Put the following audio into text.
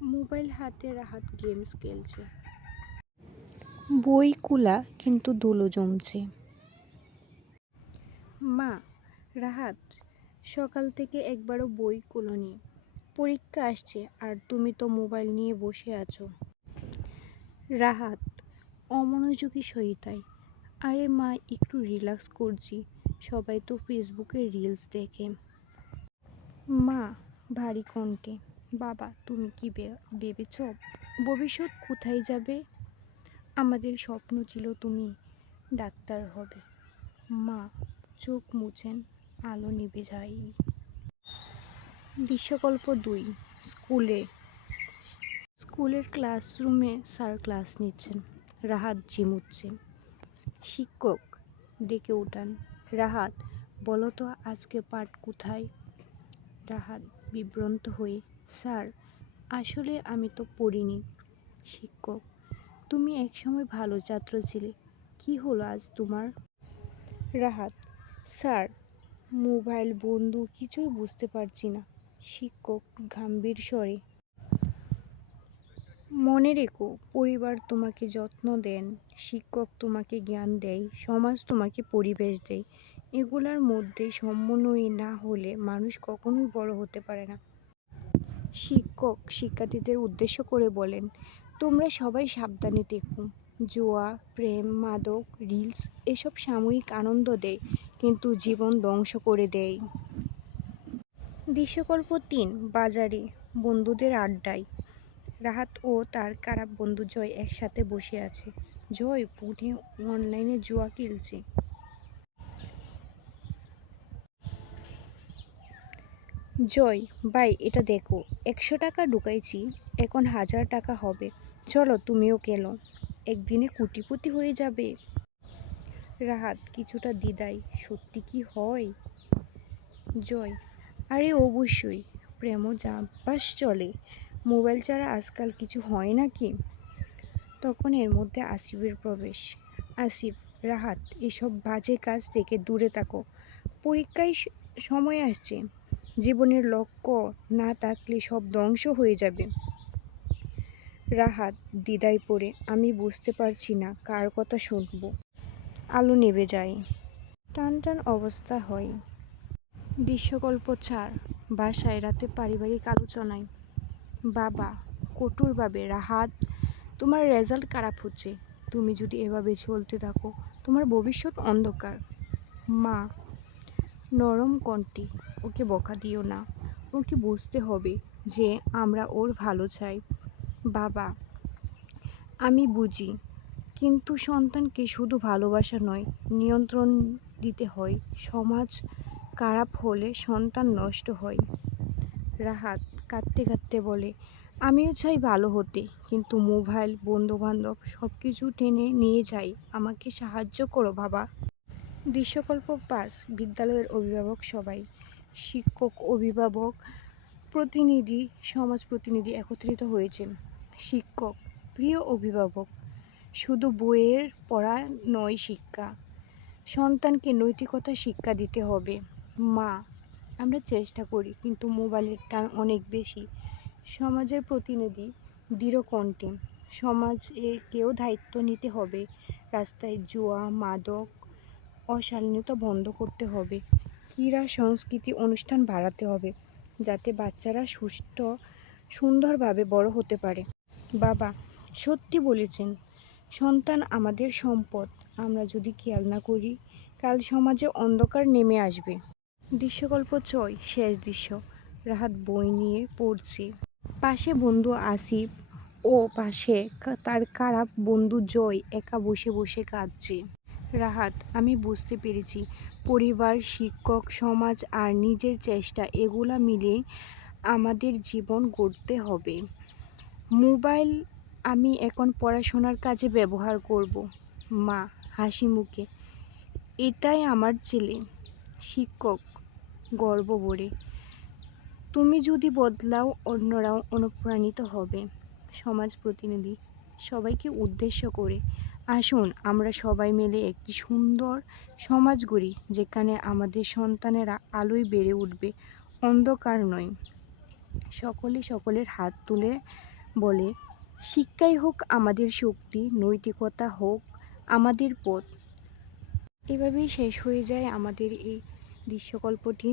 Mobile হাতে Rahat games খেলছে। বই কুলা কিন্তু ধুলো জমছে। মা রাহাত সকাল থেকে একবারও বই কুলোনি পরীক্ষা আসছে আর তুমি তো মোবাইল নিয়ে বসে আছো। রাহাত অমনোযোগী সহিতায় আরে মা একটু রিল্যাক্স করছি। সবাই তো ফেসবুকে রিলস দেখে। মা ভারী কণ্ঠে। বাবা, তুমি কি ভেবেছ ভবিষ্যৎ কোথায় যাবে? আমাদের স্বপ্ন ছিল তুমি ডাক্তার হবে। মা, চোখ মুছেন, আলো নিভে যায়। দৃশ্যকল্প দুই, স্কুলে। স্কুলের ক্লাসরুমে স্যার ক্লাস নিচ্ছেন, রাহাত ঝিমুচ্ছে। শিক্ষক ডেকে উঠান, রাহাত, বলো তো আজকে পাঠ কোথায়? রাহাত বিভ্রান্ত হয়ে স্যার আসলে আমি তো পড়িনি। শিক্ষক তুমি একসময় ভালো ছাত্র ছিলে কি হলো আজ তোমার? রাহাত স্যার মোবাইল বন্ধু কিছুই বুঝতে পারছি না। শিক্ষক গাম্ভীর স্বরে মনে রেখো পরিবার তোমাকে যত্ন দেন শিক্ষক তোমাকে জ্ঞান দেয় সমাজ তোমাকে পরিবেশ দেয়। এগুলোর মধ্যে সমন্বয় না হলে মানুষ কখনোই বড় হতে পারে না। শিক্ষক শিক্ষার্থীদের উদ্দেশ্য করে বলেন, তোমরা সবাই সাবধানে দেখো, জুয়া, প্রেম, মাদক, রিলস এসব সাময়িক আনন্দ দেয়, কিন্তু জীবন ধ্বংস করে দেয়। দৃশ্যকল্প তিন, বাজারে বন্ধুদের আড্ডায়। রাহাত ও তার খারাপ বন্ধু জয় একসাথে বসে আছে। জয় ফোনে অনলাইনে জুয়া খেলছে। জয়, ভাই, এটা দেখো। একশো টাকা ঢুকাইছি, এখন হাজার টাকা হবে। চলো, তুমিও কেলো। একদিনে কোটিপতি হয়ে যাবে। রাহাত, কিছুটা দ্বিধায়, সত্যি কি হয়? জয়, আরে অবশ্যই, প্রেমও জাম্পাস চলে। মোবাইল ছাড়া আজকাল কিছু হয় নাকি? তখন এর মধ্যে আসিফের প্রবেশ। আসিফ, রাহাত, এসব বাজে কাজ থেকে দূরে থাকো। পরীক্ষায় সময় আসছে। জীবনের লক্ষ্য না থাকলে সব ধ্বংস হয়ে যাবে। রাহাত দ্বিধায় পড়ে, আমি বুঝতে পারছি না, কার কথা শুনব? আলো নেভে যায়। টান টান অবস্থা হয়। দৃশ্যকল্প চার বাসায় রাতে পারিবারিক আলোচনায়। বাবা, কঠোরভাবে, রাহাত, তোমার রেজাল্ট খারাপ হচ্ছে। তুমি যদি এভাবে চলতে থাকো, তোমার ভবিষ্যৎ অন্ধকার। মা নরম কণ্ঠে। ওকে বকা দিও না। ওকে বুঝতে হবে যে আমরা ওর ভালো চাই। বাবা, আমি বুঝি। কিন্তু সন্তানকে শুধু ভালোবাসা নয়, নিয়ন্ত্রণ দিতে হয়। সমাজ খারাপ হলে সন্তান নষ্ট হয়। রাহাত কাঁদতে কাঁদতে বলে, আমিও চাই ভালো হতে। কিন্তু মোবাইল, বন্ধুবান্ধব সব কিছু টেনে নিয়ে যাই। আমাকে সাহায্য করো বাবা। দৃশ্যকল্প পাস, বিদ্যালয়ের অভিভাবক সবাই। শিক্ষক, অভিভাবক, প্রতিনিধি, সমাজ প্রতিনিধি একত্রিত হয়েছে শিক্ষক, প্রিয় অভিভাবক, শুধু বইয়ের পড়া নয় শিক্ষা। সন্তানকে নৈতিকতা শিক্ষা দিতে হবে। মা, আমরা চেষ্টা করি, কিন্তু মোবাইলের টান অনেক বেশি। সমাজের প্রতিনিধি, দৃঢ় কণ্ঠে। সমাজে কেউ দায়িত্ব নিতে হবে। রাস্তায় জুয়া, মাদক অশালীনতা বন্ধ করতে হবে। ক্রীড়া, সংস্কৃতি অনুষ্ঠান বাড়াতে হবে যাতে বাচ্চারা সুস্থ, সুন্দরভাবে বড় হতে পারে। বাবা সত্যি বলেছেন, সন্তান আমাদের সম্পদ। আমরা যদি খেয়াল না করি, কাল সমাজে অন্ধকার নেমে আসবে। দৃশ্যকল্প ছয়, শেষ দৃশ্য। রাহাত বই নিয়ে পড়ছে। পাশে বন্ধু আসিফ ও পাশে তার খারাপ বন্ধু জয় একা বসে বসে কাঁদছে। রাহাত, আমি বুঝতে পেরেছি। পরিবার, শিক্ষক, সমাজ আর নিজের চেষ্টা, এগুলা মিলে আমাদের জীবন গড়তে হবে। মোবাইল আমি এখন পড়াশোনার কাজে ব্যবহার করব। মা, হাসি মুখে। এটাই আমার ছেলে, শিক্ষক, গর্ব ভরে। তুমি যদি বদলাও, অন্যরাও অনুপ্রাণিত হবে। সমাজ প্রতিনিধি, সবাইকে উদ্দেশ্য করে। আসুন আমরা সবাই মিলে একটি সুন্দর সমাজ গড়ি, যেখানে আমাদের সন্তানেরা আলোয় বেড়ে উঠবে, অন্ধকার নয়। সকলে সকলের হাত তুলে বলে, শিক্ষাই হোক আমাদের শক্তি, নৈতিকতা হোক আমাদের পথ। এভাবেই শেষ হয়ে যায় আমাদের এই দৃশ্যকল্পটি।